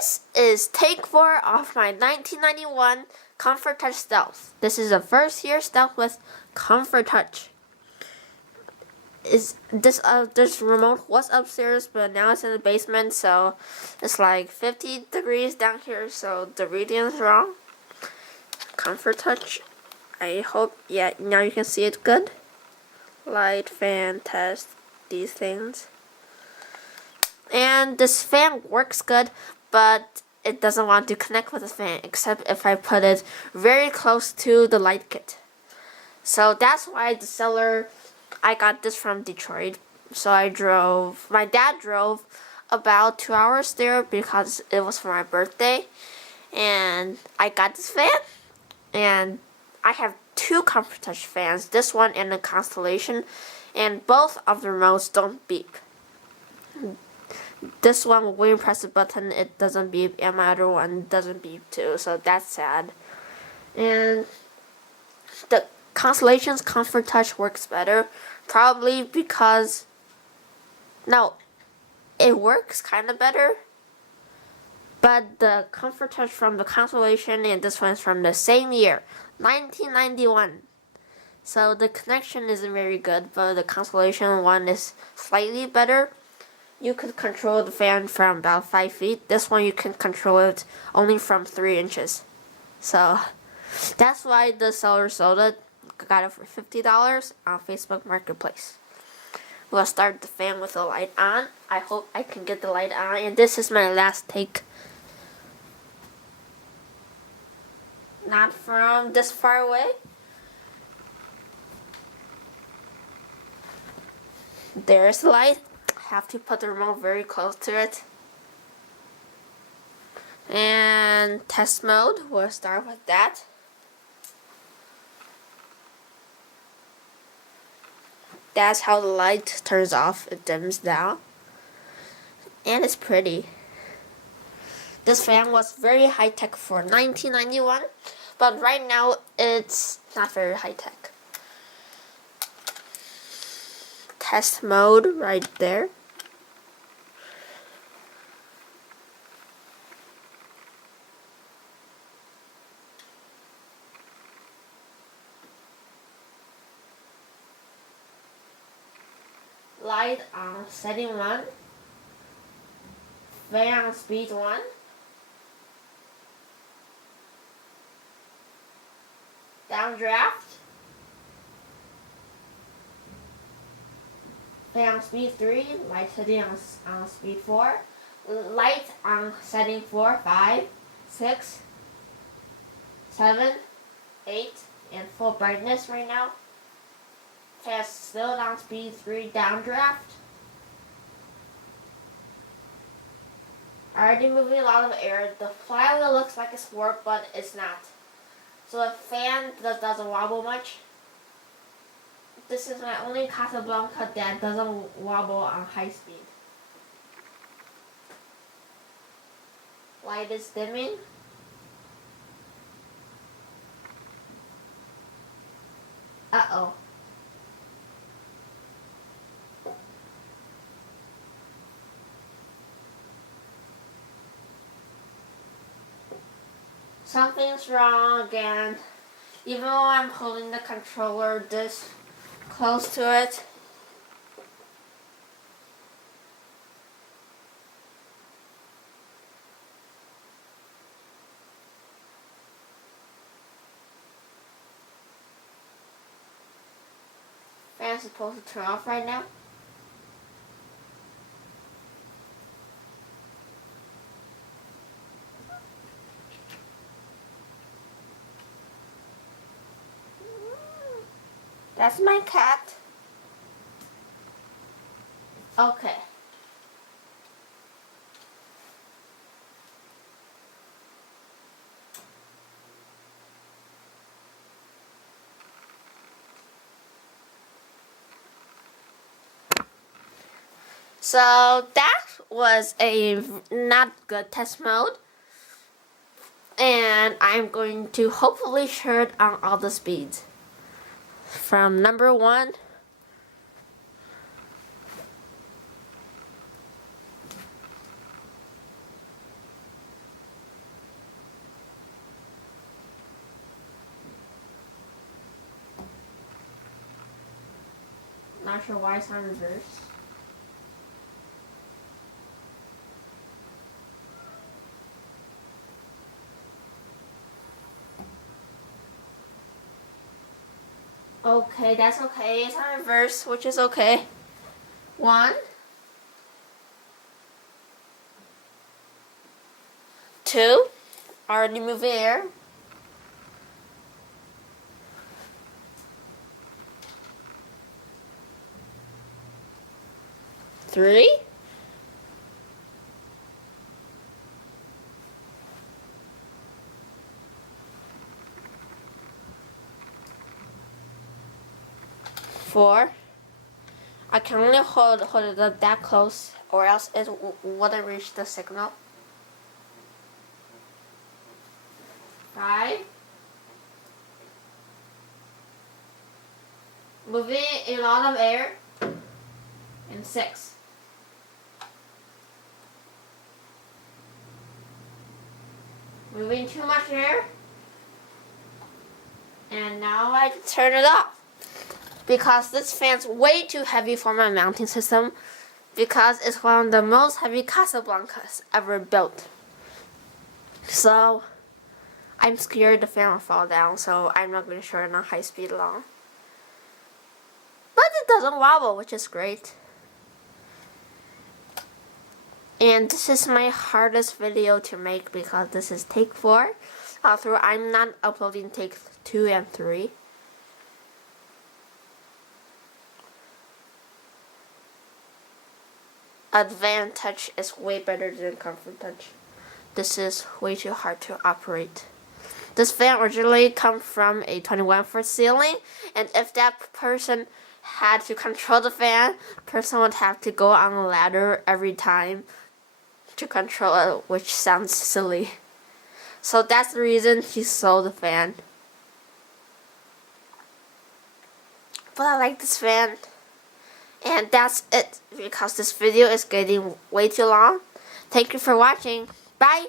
This is take 4 of my 1991 Comfort Touch Stealth. This is a first year stealth with Comfort Touch. This remote was upstairs, but now it's in the basement, so it's like 50 degrees down here, so the reading is wrong. Comfort Touch. I hope, yeah, now you can see it good. Light, fan, test, these things. And this fan works good, but it doesn't want to connect with the fan, except if I put it very close to the light kit. So that's why the seller, I got this from Detroit. So my dad drove about 2 hours there because it was for my birthday. And I got this fan, and I have two Comfort Touch fans, this one and the Constellation, and both of the remotes don't beep. This one, when you press the button, it doesn't beep, and my other one doesn't beep too, so that's sad. And the Constellation's Comfort Touch works better, probably because, no, it works kind of better, but the Comfort Touch from the Constellation and this one is from the same year, 1991. So the connection isn't very good, but the Constellation one is slightly better. You could control the fan from about 5 feet. This one you can control it only from 3 inches. So that's why the seller sold it. Got it for $50 on Facebook Marketplace. We'll start the fan with the light on. I hope I can get the light on. And this is my last take. Not from this far away. There's the light. Have to put the remote very close to it. And test mode, we'll start with that. That's how the light turns off, it dims down. And it's pretty. This fan was very high tech for 1991, but right now it's not very high tech. Test mode right there. Light on setting 1, fan on speed 1, downdraft, fan on speed 3, light setting on speed 4, light on setting 4, 5, 6, 7, 8, and full brightness right now. Fan still on speed 3, downdraft. Already moving a lot of air. The flywheel looks like it's warped, but it's not. So the fan doesn't wobble much. This is my only Casablanca that doesn't wobble on high speed. Light is dimming. Uh-oh. Something's wrong again. Even though I'm holding the controller this close to it. Fan's supposed to turn off right now. That's my cat. Okay. So that was a not good test mode. And I'm going to hopefully share it on all the speeds. From number 1 Not sure why it's on reverse. Okay, that's okay. It's on reverse, which is okay. 1, 2, already moving air. 3, 4. I can only hold it up that close, or else it wouldn't reach the signal. 5. Moving a lot of air. And 6. Moving too much air. And now I turn it off. Because this fan's way too heavy for my mounting system. Because it's one of the most heavy Casablancas ever built. So, I'm scared the fan will fall down, so I'm not going to turn it on high speed long. But it doesn't wobble, which is great. And this is my hardest video to make because this is take 4. Although I'm not uploading take 2 and 3. Advanced touch is way better than comfort touch. This is way too hard to operate. This fan originally come from a 21-foot ceiling, and if that person had to control the fan, the person would have to go on a ladder every time to control it, which sounds silly. So that's the reason he sold the fan. But I like this fan. And that's it, because this video is getting way too long. Thank you for watching. Bye!